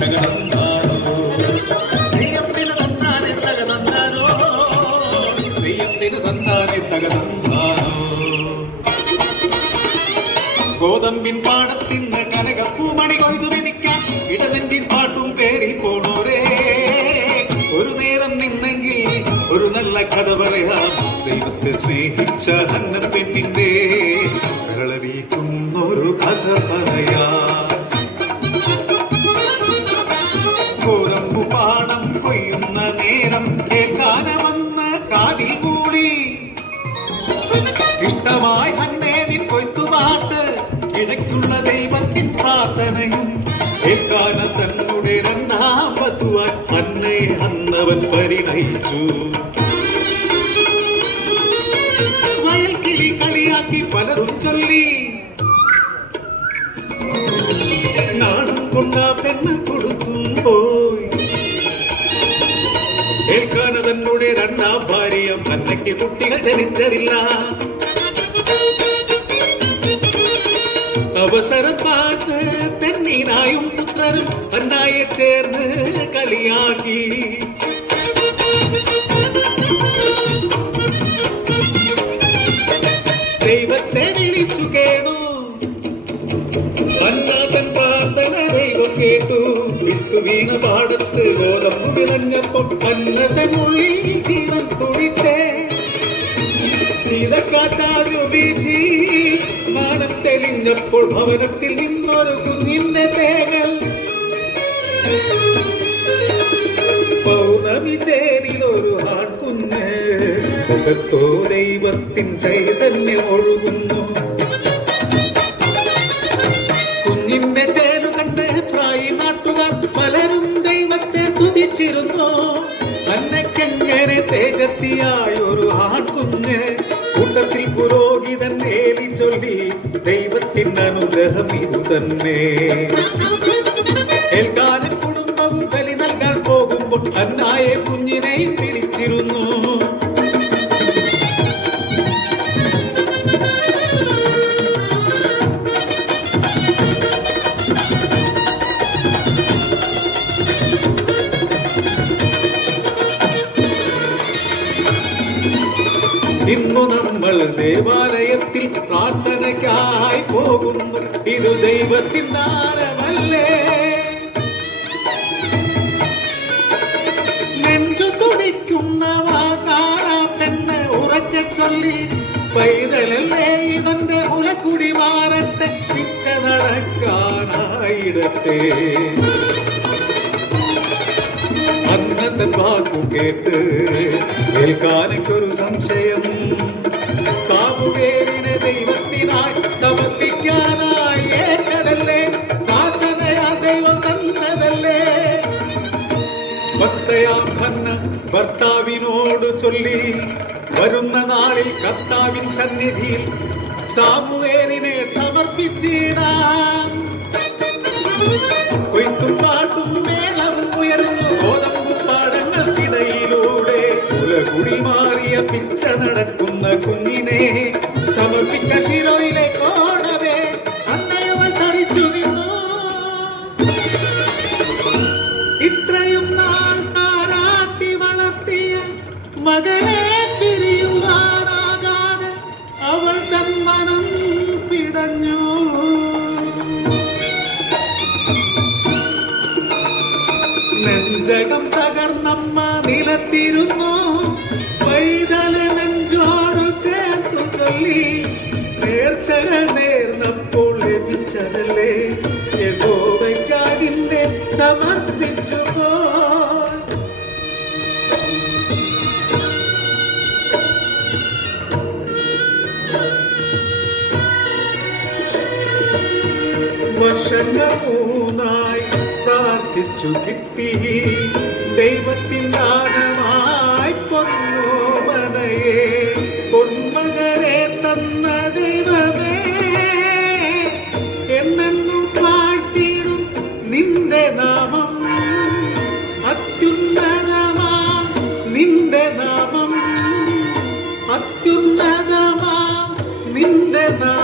തകടന്നാരോ തെയ്യത്തിന് തന്നാനെ തകടന്നാരോ തെയ്യത്തിന് തന്നാനെ തകടന്നാരോ ഗോതമ്പിൻ പാടത്തിന്ന് കനകപ്പൂമണി കൊയ്തു വിധിക്കാൻ ഇടനെഞ്ചിൻ പാട്ടും പേരി പോണോരേ ഒരു നേരം നിന്നെങ്കിൽ ഒരു നല്ല കഥ പറയാം ദൈവത്തെ സ്നേഹിച്ച അന്ന പെണ്ണിന്റെ കളറിയിക്കുന്നൊരു കഥ പറയാം ഗോതമ്പു പാടം കൊയ്യുന്ന നേരം കേൾക്കാനവന്ന് കാതിൽ മൂടി ഇഷ്ടമായി അന്നേതിൻ കൊയ്ത്തുപാട്ട് ഇടയ്ക്കുള്ള ദൈവത്തിൻ പ്രാർത്ഥനയും ഏക്കാന തന്നുടെ രണ്ടാം വധുവാൻ അന്നേ അന്നവൻ പരിണയിച്ചു വയൽ കിളി കളിയാക്കി പലരും ചൊല്ലി നാണം കൊണ്ട പെണ്ണ് കൊടുത്തും പോയി ഏൽക്കാന തന്നുടെ രണ്ടാം ഭാര്യ അന്നയ്ക്ക് കുട്ടികൾ ജനിച്ചതില്ല അവസരം പാത്ത് തെന്നീനായും പുത്രരും അന്നായെ ചേർന്ന് കളിയാക്കി ദൈവത്തെ വിളിച്ചു കേണു അന്നാഥൻ പ്രാർത്ഥന ദൈവം കേട്ടു വിട്ടു വീണ പാടത്ത് ഗോതമ്പു വിളഞ്ഞപ്പോൾ അന്നതനുള്ളിൽ ജീവൻ തുടിച്ചേ ശീതക്കാറ്റാകു വീശി മാനം തെളിഞ്ഞപ്പോൾ ഭവനത്തിൽ നിന്നൊരു കുഞ്ഞിന്റെ തേങ്ങൽ പൗർണമി ചേരിലൊരു ആൺകുഞ്ഞ് മുഖത്തോ ദൈവത്തിൻ ചൈതന്യം ഒഴുകുന്നു കുഞ്ഞിന്റെ ചേരു കണ്ട് പ്രായി നാട്ടുകാർ പലരും ദൈവത്തെ സ്തുതിച്ചിരുന്നു അന്നക്കെങ്ങനെ തേജസ്വിയായൊരു ആൺകുഞ്ഞ് കൂട്ടത്തിൽ പുരോഹിതൻ ഏലി ചൊല്ലി ദൈവത്തിൻ്റെ അനുഗ്രഹം ഇതു തന്നെ ഏൽക്കാന കുടുംബവും ബലി നൽകാൻ പോകുമ്പോൾ അന്നായെ കുഞ്ഞിനെയും വിളിച്ചിരുന്നു ഇന്നു നമ്മൾ ദേവാലയത്തിൽ പ്രാർത്ഥനയ്ക്കായി പോകുന്നു ഇത് ദൈവത്തിൻ ദാനമല്ലേ നെഞ്ചു തുടിക്കുന്നവാ പെണ്ണ് ഉറക്കെ ചൊല്ലി പൈതലല്ലേ ഇവന്റെ ഉലക്കുടി മാറട്ടെ പിച്ച നടക്കാനായിടട്ടെ അന്നത്തെ വാക്കു കേട്ട് കേൾക്കാനൊരു സംശയം സാമുവേലിനെ ദൈവത്തിനായി സമർപ്പിക്കാനായി ഏറ്റതല്ലേ പ്രാർത്ഥനയാ ദൈവം തന്നതല്ലേ ഭക്തയാം ഹന്ന ഭർത്താവിനോട് ചൊല്ലി വരുന്ന നാളിൽ കർത്താവിൻ സന്നിധിയിൽ സാമുവേലിനെ സമർപ്പിച്ചിടാം കൊയ്ത്തും പാട്ടും മേളവും ഉയർന്നു ഗോതമ്പു പാടങ്ങൾക്കിടയിലൂടെ കുലകുടി മാറിയ പിച്ച നടക്കുന്ന കുഞ്ഞിനെ സമർപ്പിക്കാൻ ഹിരോയിലെ കോണവേ അന്നയവൻ ധരിച്ചു നിന്നു ഇത്രയും നാൾ താരാട്ടി വളർത്തിയ മകനെ പിരിയുവാനാകാതെ അവൾ തൻ മനം പിടഞ്ഞു നെഞ്ചകം തകർന്നമ്മ നിലത്തിരുന്നു പൈതല നെഞ്ചോടു ചേർത്തു ചൊല്ലി നേർച്ചകൾ നേർന്നപ്പോൾ ലഭിച്ചതല്ലേ യഹോവയ്ക്കാകിന്നെ സമർപ്പിച്ചു വർഷങ്ങൾ മൂന്നായി പ്രാർത്ഥിച്ചു കിട്ടി ദൈവത്തിൻ ദാനമായി പൊന്നോമനയെ പൊന്മകനെ തന്ന ദൈവമേ എന്നെന്നും പാട്ടിടും നിന്റെ നാമം അത്യുന്നതമാം നിന്റെ നാമം അത്യുന്നതമാം നിന്റെ നാമം